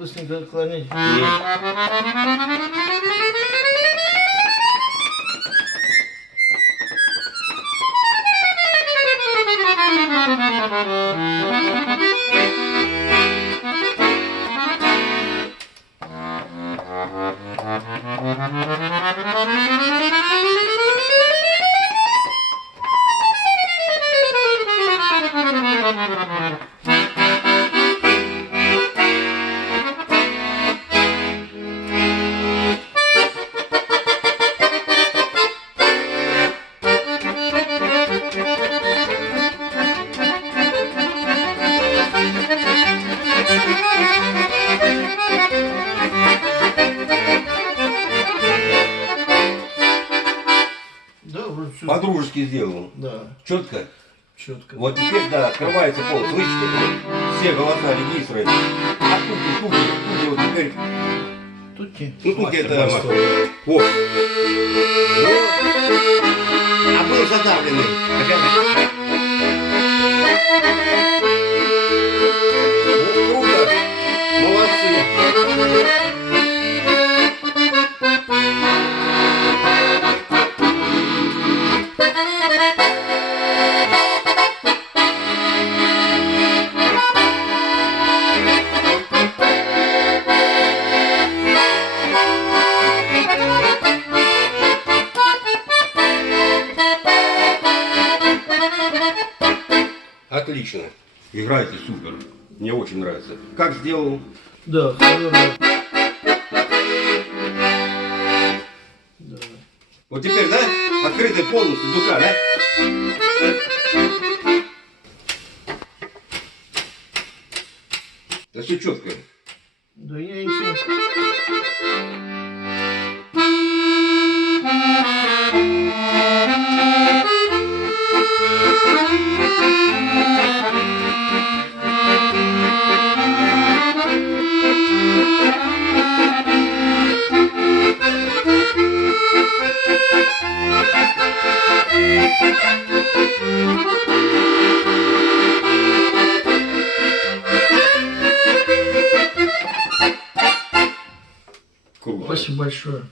быстренько отклонить. По-дружески сделал. Да. Четко? Четко. Вот теперь, да, открывается пол. Слышите? Все голоса, регистры. А тути, вот теперь. Тути? Ну, тути это мастер. Вот. А был задавленный. Опять. Вот, круто. Молодцы. Отлично. Играете супер. Мне очень нравится. Как сделал? Да, хорошо. Да. Вот теперь, да? Открытый полностью душа, да? Да все четко. Да я ничего. Круто. Спасибо большое.